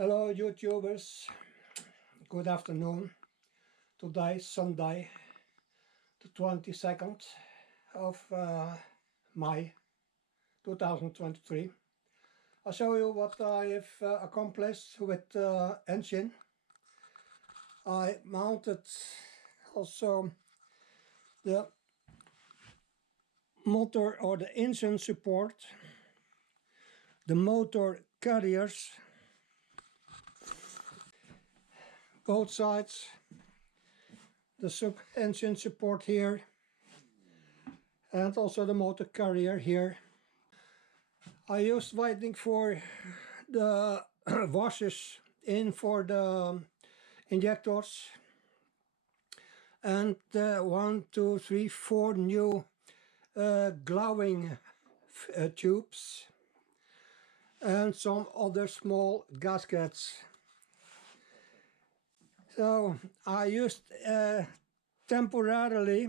Hello YouTubers, good afternoon. Today Sunday, the 22nd of May 2023. I'll show you what I have accomplished with the engine. I mounted also the motor or the engine support, the motor carriers, both sides, the engine support here, and also the motor carrier here. I used waiting for the washers in for the injectors, and 1, 2, 3, 4 new gloving tubes and some other small gaskets. So I used temporarily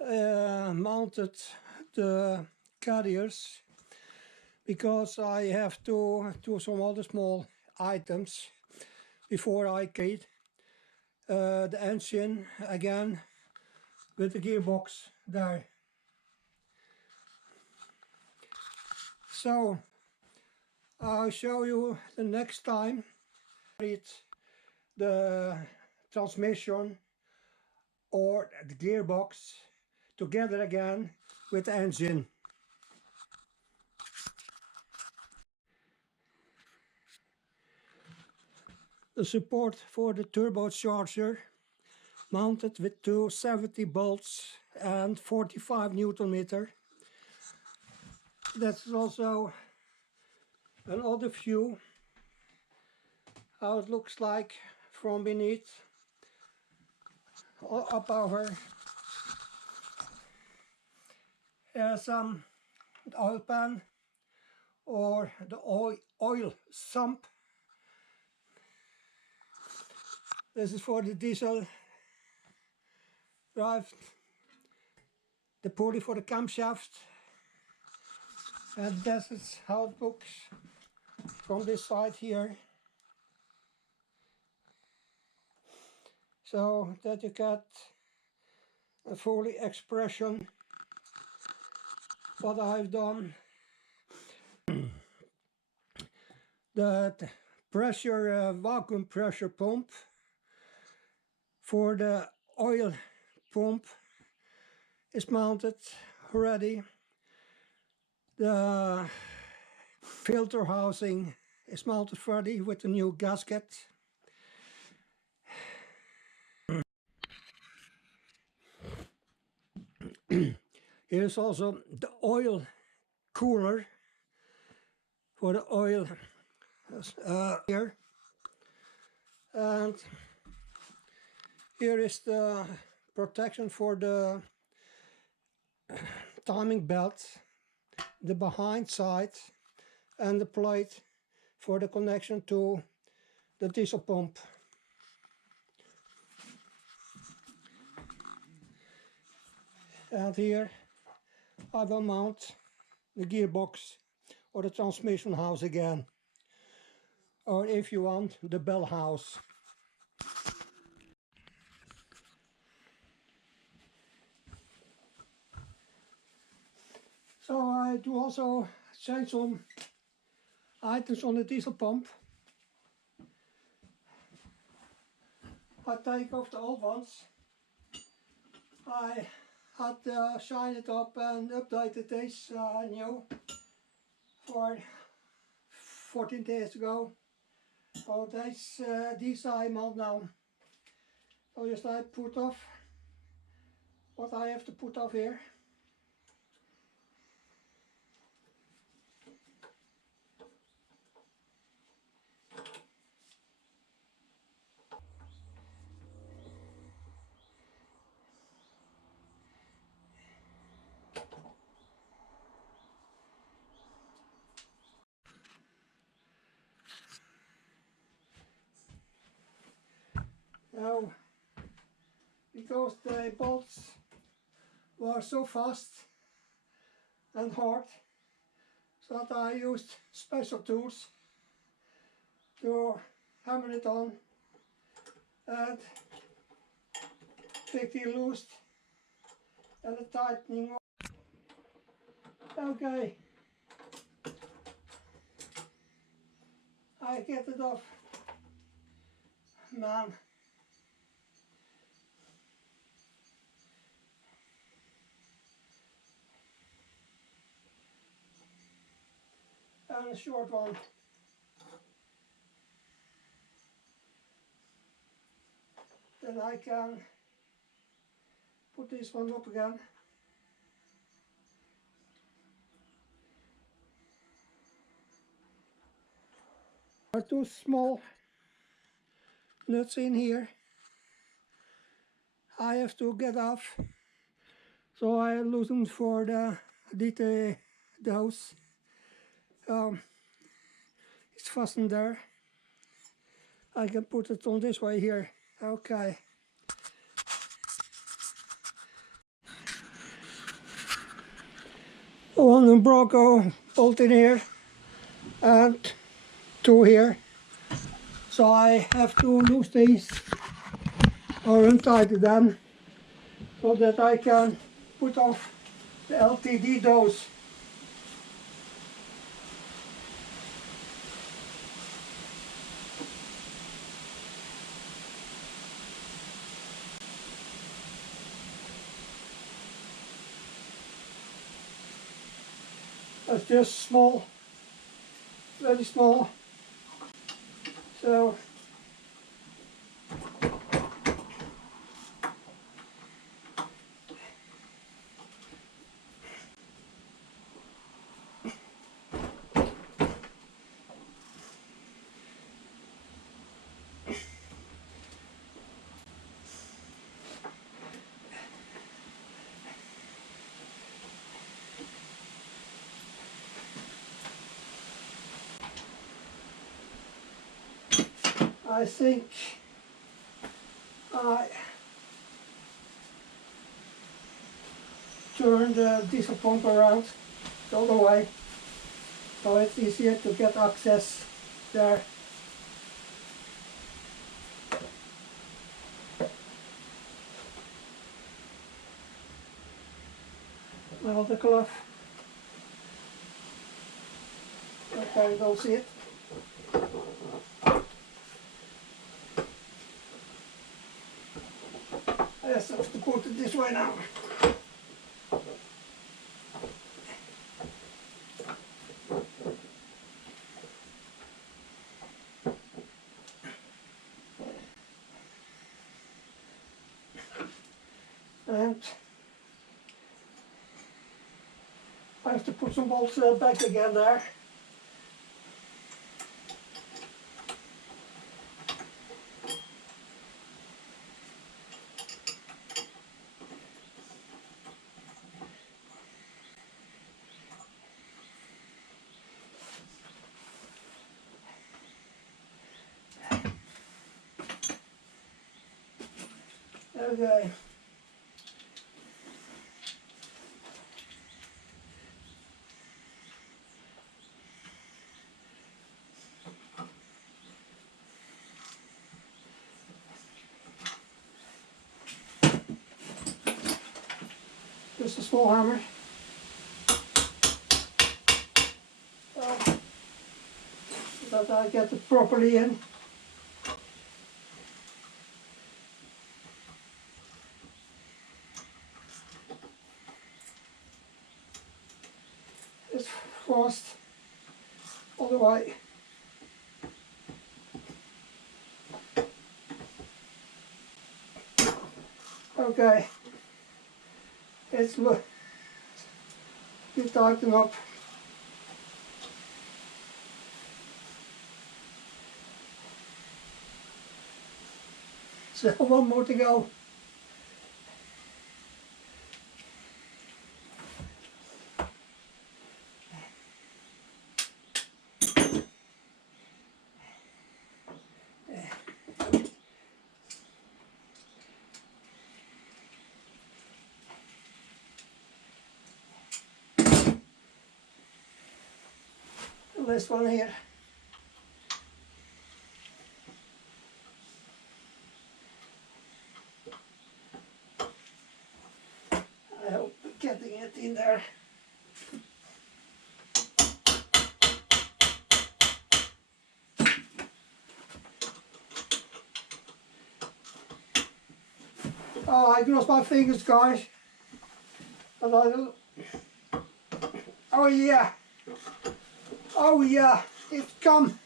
mounted the carriers because I have to do some other small items before I create the engine again with the gearbox there. So I'll show you the next time the transmission or the gearbox together again with the engine. The support for the turbocharger mounted with 270 bolts and 45 Newton meter. That's also another view how it looks like from beneath up over. Here's the oil pan or the oil sump. This is for the diesel drive, the pulley for the camshaft, and this is how it looks from this side here. So that you get a full expression what I've done. The pressure vacuum pressure pump for the oil pump is mounted already. The filter housing is mounted ready with the new gasket. Here's also the oil cooler for the oil here, and here is the protection for the timing belt, the behind side, and the plate for the connection to the diesel pump. And here I will mount the gearbox or the transmission house again, or if you want, the bell house. So I do also change some items on the diesel pump. I take off the old ones. I had shined it up and updated this new for 14 days ago. So these I mount now. So just I put off what I have to put off here. Now, because the bolts were so fast and hard, so that I used special tools to hammer it on and quickly loosed and the tightening up. Okay, I get it off, man. And a short one. Then I can put this one up again. There are two small nuts in here. I have to get off, so I loosened for the hose. It's fastened there. I can put it on this way here. Okay. One Bronco bolt in here and two here. So I have to loose these or untighten them so that I can put off the LTD dose. That's just small, very small. So I think I turn the diesel pump around the other way so it's easier to get access there. Now the glove. Okay, you don't see it. I just have to put it this way now. And I have to put some bolts back again there. Okay. Just a small hammer. So that I get it properly in. It's fast all the way. Okay, it's you tighten up. So one more to go. This one here. it in there. Oh, I crossed my fingers, guys. And oh yeah. Oh yeah, it's come.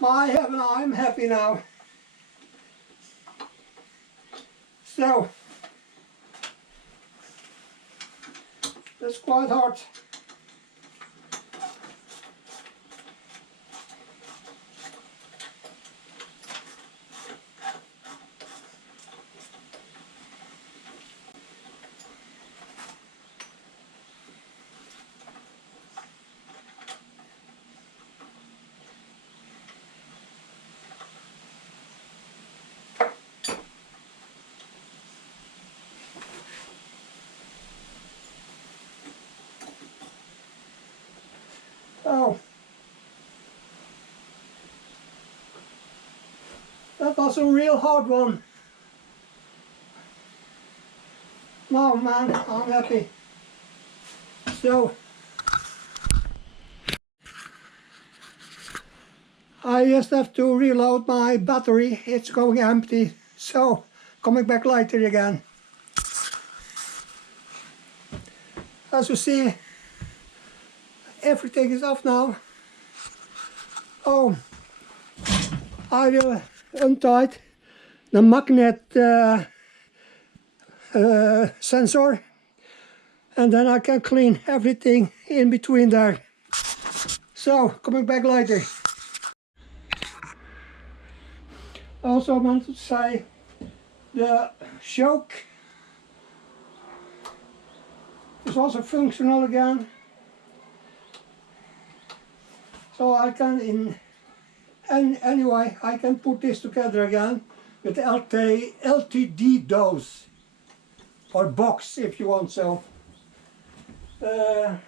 My heaven, I'm happy now. So, that's quite hard. Oh, that was a real hard one. No man, I'm happy. So, I just have to reload my battery, it's going empty. So, coming back later again. As you see, everything is off now. Oh, I will untie the magnet sensor, and then I can clean everything in between there. So, coming back later. Also want to say the choke is also functional again. So I can anyway I can put this together again with the LTD dose or box if you want so. They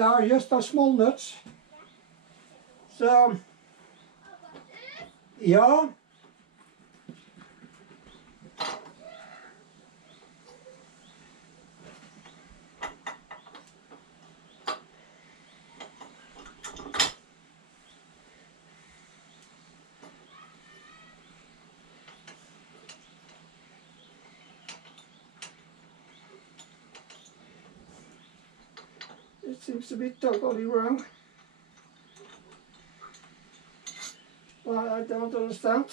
are just a small nuts. So yeah. It seems to be totally wrong. Well, I don't understand.